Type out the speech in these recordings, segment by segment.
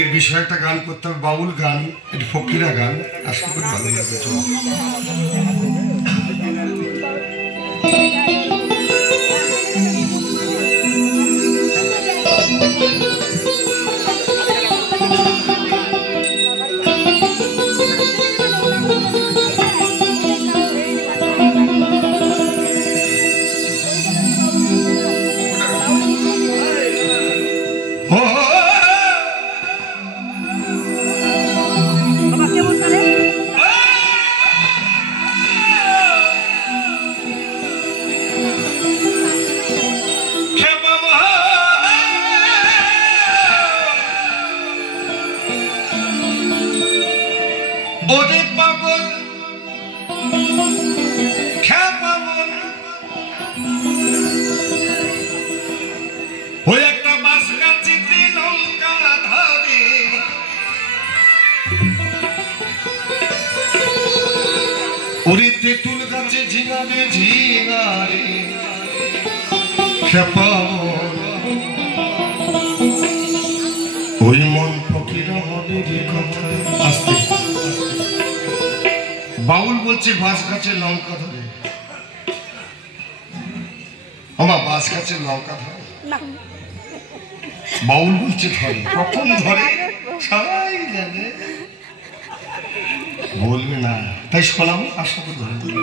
এর বিষয়ে একটা গান করতে হবে, বাউল গান, এটা ফকিরা গান, আশা করি ভালো লাগবে। তেঁতুল গাছে ঝিঙারে ঝিঙারে ওই মন ফকিরা হবে কথা। আস্তে বাউল বলছে বাঁশ গাছে লঙ্কা ধরে, আমার বাঁশ গাছে লঙ্কা ধরে, বাউল বলছে ধরে, কখন ধরে সবাই জানে, বলবে না, তাই শোনাবো, আশা করি ধরে দেবে।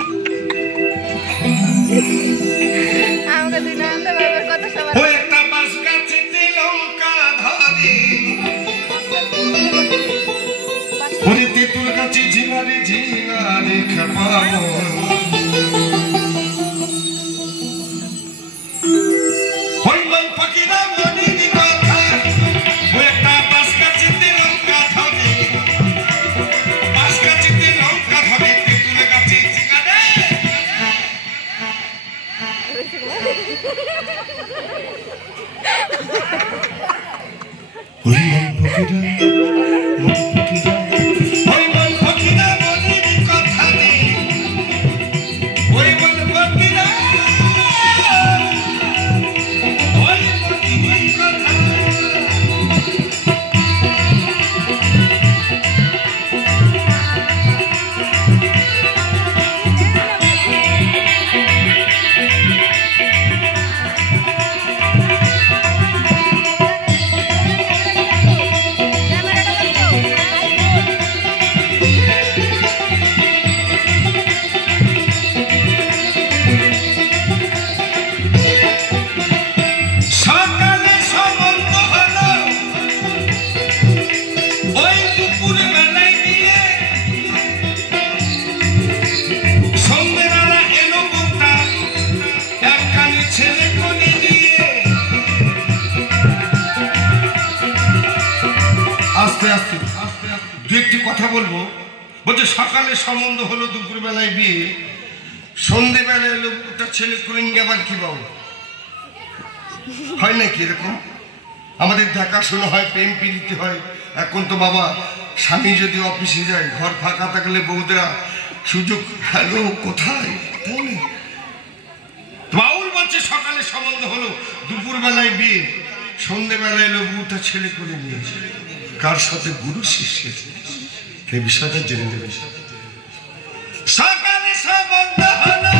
ওই একটা বাঁশ গাছেতে লঙ্কা ধরে, ওরে তেঁতুল গাছে ঝিঙারে ঝিঙারে খেপাবো, ওই মন পাখিরা মনের কথা। ওই একটা বাঁশ গাছেতে লঙ্কা ধরে, বাঁশ গাছেতে লঙ্কা ধরে, তেঁতুল গাছে ঝিঙারে। ওই মন পাখিরা কথা বলবো। বলছে সকালে সম্বন্ধ হলো, দুপুর বেলায় বিয়ে, সন্ধে বেলায় এলো একটা ছেলে কুলিঙ্গে, আবার কি বাবু হয় নাকি এরকম? আমাদের দেখাশোনা হয়, প্রেম প্রীতি হয়। এখন তো বাবা স্বামী যদি অফিসে যায়, ঘর ফাঁকা থাকলে বউদেরা সুযোগ, হ্যালো কোথায়, তাই না? বাউল বলছে সকালে সম্বন্ধ হলো, দুপুর বেলায় বিয়ে, সন্ধে বেলায় এলো বউটা ছেলে করে নিয়েছে, কার সাথে? গুরু শিষ্যের। এই বিষয়টা জেনে নেবে। সকালে সম্বন্ধ হলো,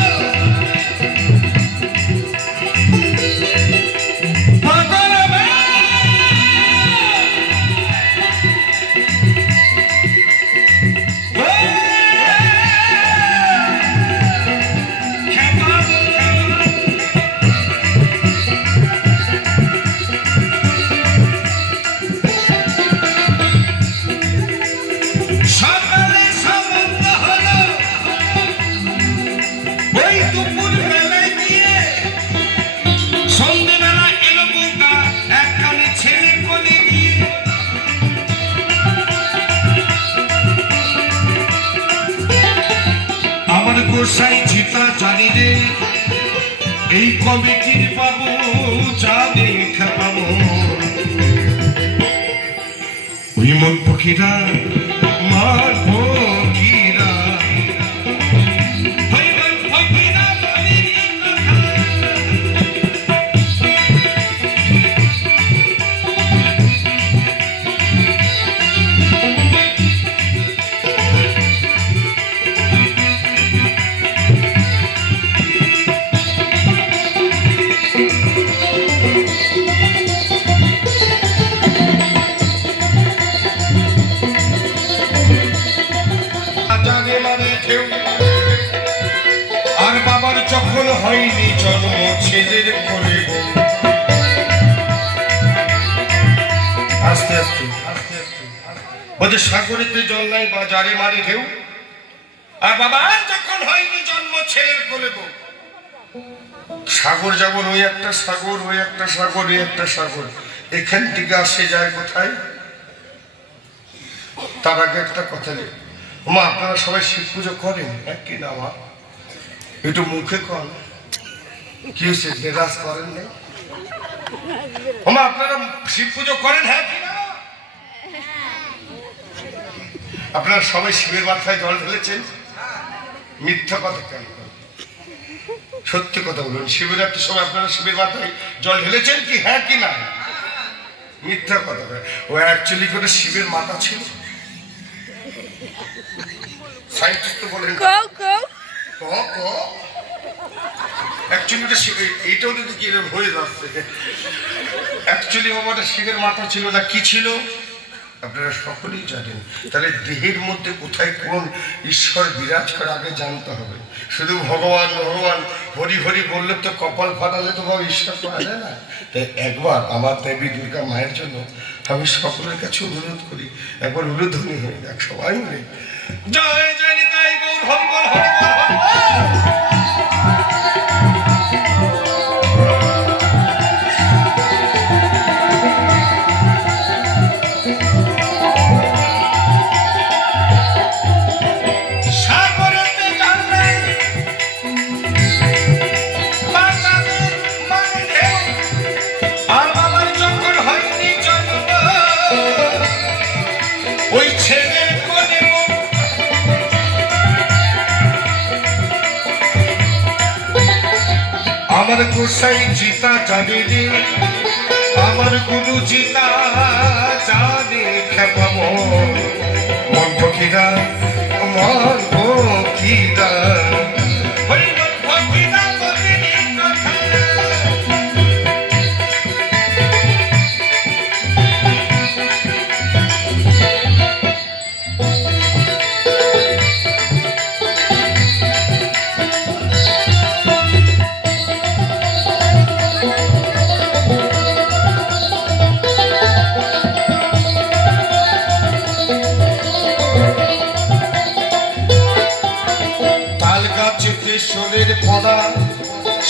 গোসাই ছিটা জানি রে, এই কমিটির পাবো জানে খেপাবো, ওই মন পক্ষীরা মার পক্ষীরা, ওই মন পক্ষীরা হয়নি জন্ম ছেলের কোলে। আস্তে আস্তে বলছে সাগরেতে জল নাই বাজারে মারি ঢেউ, আর বাবা যখন হয়নি জন্ম ছেলের কোলে বউ। সাগর যেমন ওই একটা সাগর, ওই একটা সাগর, ওই একটা সাগর, এখান থেকে আসে যায় কোথায়? তার আগে একটা কথা নেই মা, আপনারা সবাই শিব পুজো করেন কি না মা? একটু মুখে কন, কি হয়েছে নিরাশ করেন নাই? মা আপনারা শিব পুজো করেন হ্যাঁ কি না? আপনারা সবাই শিবের মাথায় জল ঢেলেছেন? মিথ্যা কথা কেন? সত্যি কথা বলুন, শিবরাত্রির সময় আপনারা শিবের মাথায় জল ঢেলেছেন কি হ্যাঁ কি না? মিথ্যা কথা। ও অ্যাকচুয়ালি করে শিবের মাথা ছিল। সায়েন্টিস্ট তো বলেন এইটাও যদি কি হয়ে যাচ্ছে, অ্যাকচুয়ালি বাবাটা শিবের মাথা ছিল না, কি ছিল আপনারা সকলেই জানেন। তাহলে দেহের মধ্যে কোথায় কোন ঈশ্বর বিরাজ করে আগে জানতে হবে। শুধু ভগবান ভগবান হরি হরি বললে তো কপাল ফাটালে তো বাবা ঈশ্বর পাওয়া যায় না। তাই একবার আমার দেবী দুর্গা মায়ের জন্য আমি সকলের কাছে অনুরোধ করি, একবার উলুধ্বনি হয়ে যাক সবাই মিলে। জয় জয় নিতাই গৌর হরি বল হরি বল হরি বল। আমার গোসাই জিতা জানে রে, আমার গুরু জিতা জানে খেপাব মন পক্ষীরা, মন পক্ষীরা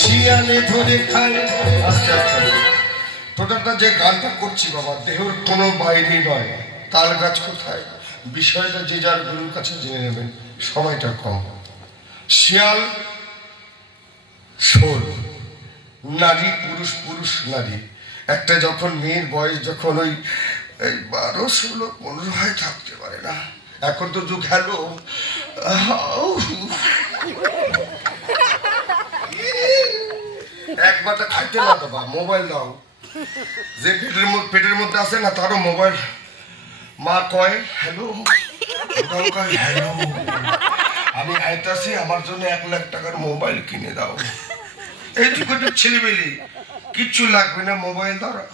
শিয়ালে ধরে খায়। আস্তে আস্তে টোটালটা যে গানটা করছি বাবা দেহর কোনো বাইরে নয়। তাল গাছ কোথায় বিষয়টা যে যার গুরুর কাছে জেনে নেবেন, সময়টা কম। শিয়াল শোল, নারী পুরুষ, পুরুষ নারী। একটা যখন মেয়ের বয়স যখন ওই 12, 16, 15 হয় থাকতে পারে না। এখন তো যুগ হ্যালো একবারটা খাইতে না বাবা, মোবাইল দাও। যে পেটের মধ্যে আছে না তারও মোবাইল। মা কয় হ্যালো, হ্যালো আমি আইতাছি, আমার জন্য 1 লাখ টাকার মোবাইল কিনে দাও। এইটুকু ছেলেবেলি কিচ্ছু লাগবে না, মোবাইল দ্বারা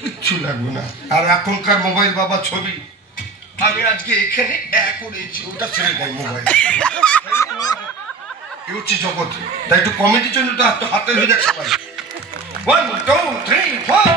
কিচ্ছু লাগবে না। আর এখনকার মোবাইল বাবা ছবি, আমি আজকে এখানে করেছি, ওটা ছেড়ে দেয় মোবাইল। হচ্ছে জগৎ। তাই একটু কমেডির জন্য তো হাতে হয়ে যাক সবাই। 1 2 3 4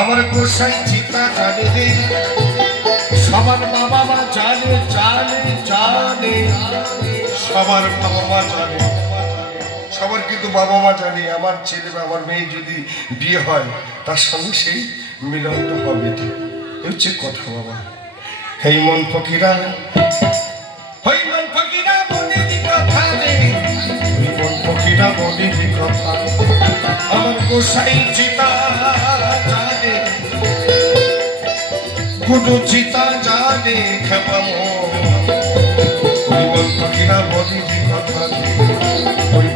আমার গোসাই চিতা জানে রে, সবার বাবা মা জানে জানে জানে, সবার বাবা মা জানে, সবার কি শুধু বাবা মা জানে আমার ছেলে বা আমার মেয়ে যদি বিয়ে হয় তার সঙ্গে সেই মিলনটা হবে। এ হচ্ছে কথা বাবা। হেই মন ফকিরা, হই মন ফকিরা বলিনি কথা রে, হই মন ফকিরা বলিনি কথা। আমার গোসাই চিতা জানে, গুরু চিতা জানে খেপামো। হই মন ফকিরা বলিনি কথা রে, হই